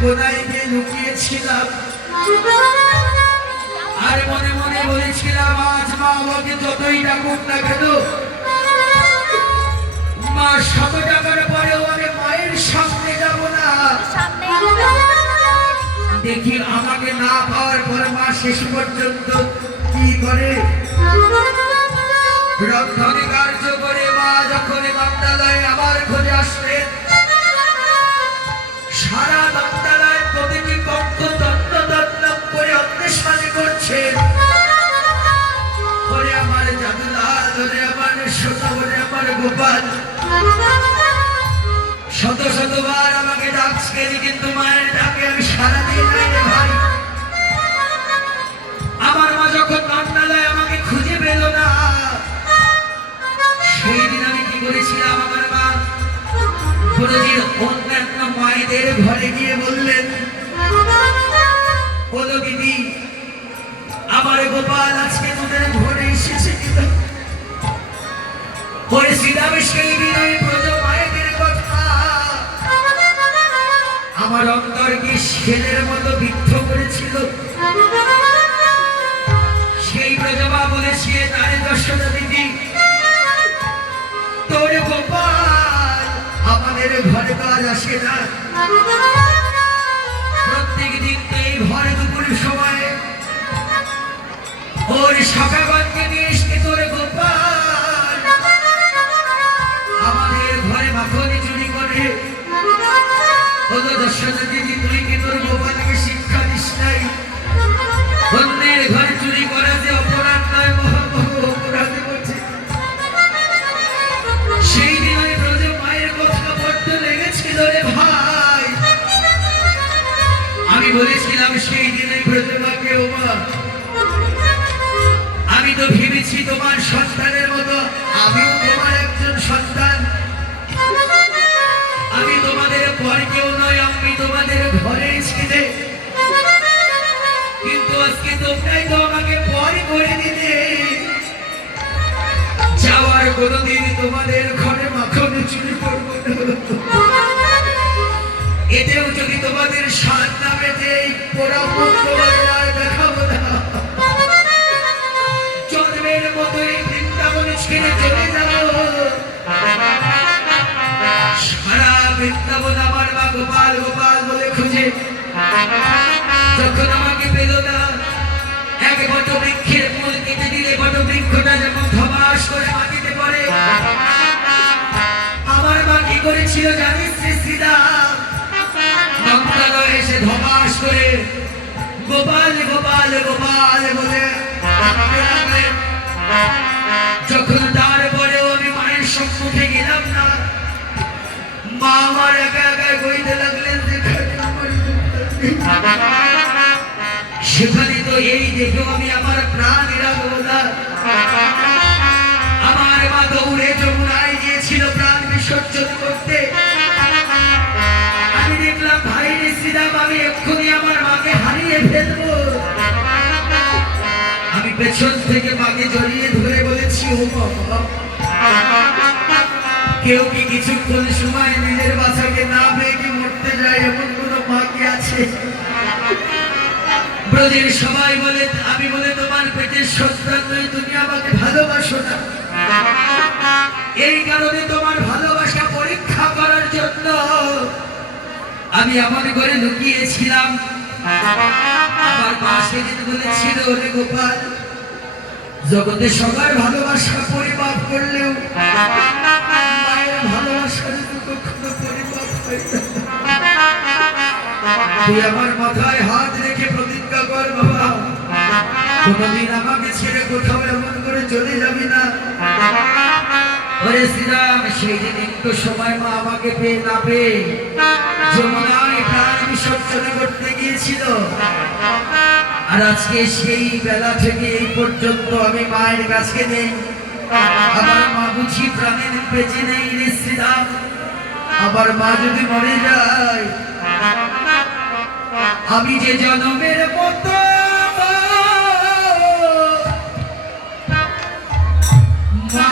কোনায় গিয়ে লুকিয়েছিলাম আর মনে মনে বলেছিলাম আজ মা আমাকে যতই ডাকুক না কেন মা 100 টাকার পরেও আমি মায়ের সামনে যাব না। দেখি আমাকে না পাওয়ার পর মা শেষ পর্যন্ত কি করে রন্ধনে কার্য করে মা যখন নন্দালয়ে আবার খোঁজে আসলেন সারা নন্দালয় প্রতিটি কক্ষ তন্ন তন্ন করে অন্বেষণ করছেন। ওরে আমার জাদুলাল, ওরে আমার সোনা, ওরে আমার গোপাল, শত শতবার আমাকে ডাকছে কিন্তু মায়ের ডাকে আমি সারা দিই নাই রে ভাই। আমার মা যখন নন্দালয়ে আমাকে খুঁজে পেল না সেই দিন আমি কি করেছিলাম, আমার মা কোনদিন অন্যান্য মায়েদের ঘরে গিয়ে বললেন বলো দিদি আমার গোপাল আজকে তোদের ঘরে এসেছে কিনা। পরিচিতাম সেই বিনয়ী ব্রজ মায়েদের কথা আমার অন্তর কি ছেলের মতো বিদ্ধ করেছিল। সেই ব্রজমা বলেছে তারে যশোদা দিদি তোর গোপাল আমাদের ঘরে কাজ আসে না, প্রত্যেক দিন তো এই ভরে দুপুরের সময় ওর সখাগণকে নিয়ে এসে তোর গোপাল আমাদের ঘরে মাখনে চুরি করে। বলো যশোদা দিদি তুই কি তোর গোপালকে শিক্ষা দিস নাই? অন্যের ঘরে চুরি করা যে অপরাধ নয়, মহামহ অপরাধ করছে। সেই দিন ওই ব্রজ মায়ের কথা পড়তে লেগেছিল রে ভাই। আমি বলেছিলাম সেই দিন ওই ব্রজ মাকে ও মা আমি তো ভেবেছি তোমার সন্তানের মতো আমিও তোমার একজন সন্তান, আমি তোমাদের পর কেউ নয়, আমি তোমাদের ঘরেই ছিলে, কিন্তু আজকে তোমরাই তো আমাকে পর করে দিলে। যাওয়ার কোনোদিন তোমাদের ঘরে মাখন চুরি করবো না, এতেও যদি তোমাদের সাত নামে যে পোড়া মুখ তোমাদের আর দেখাবো না। জন্মের মতো এই বৃন্দাবনে ছেড়ে চলে যাবো। সারা বৃন্দাবন আমার মা গোপাল গোপাল বলে খুঁজে যখন আমাকে পেল না, এক বট বৃক্ষের মূল কেটে দিলে বট বৃক্ষটা যেমন ধবাস করে মাটিতে পড়ে, আমার মা কি করেছিল জানিস শ্রীরাম? নন্দালয়ে এসে ধবাস করে গোপাল গোপাল গোপাল বলে যখন তারপরেও আমি মায়ের সম্মুখে গেলাম না, মা আমার একা একা কইতে লাগলেন সেখানে তো এই দেখেও আমি আমার প্রাণ রাখবো না। আমার মা দৌড়ে যমুনায় গিয়েছিল প্রাণ বিসর্জন করতে। আমি দেখলাম ভাই রে শ্রীরাম আমি এক্ষুনি আমার মাকে হারিয়ে ফেলবো। আমি পেছন থেকে মাকে জড়িয়ে ধরে বলেছি ও বাবা, কেউ কি কিছুক্ষণ সময় নিজের বাচ্চাকে না পেয়ে কি মরতে যায় এমন কোন মা কি আছে? ব্রজের সবাই বলে আমি বলে তোমার পেটের সন্তান নই, তুমি আমাকে ভালোবাসো না, এই কারণে তোমার ভালোবাসা পরীক্ষা করার জন্য আমি আমার ঘরে লুকিয়েছিলাম। আমার মা সেদিন বলেছিল ওরে গোপাল জগতে সবার ভালোবাসা পরিমাপ করলেও মায়ের ভালোবাসা যদি কখনো পরিমাপ হয় না। তুই আমার মাথায় হাত রেখে প্রতিজ্ঞা কর বাবা কোনদিন আমাকে ছেড়ে কোথাও এমন করে চলে যাবি না। ওরে শ্রীরাম সেই দিন একটু সময় মা আমাকে পেয়ে না পেয়ে যমুনায় প্রাণ বিসর্জন করতে গিয়েছিল, আর আজকে সেই বেলা থেকে এই পর্যন্ত আমি মায়ের কাছে নেই। আমার মা বুঝি প্রাণের বেঁচে নেই রে শ্রীরাম। আমার মা যদি মরে যায় আমি যে জনমের মতো মা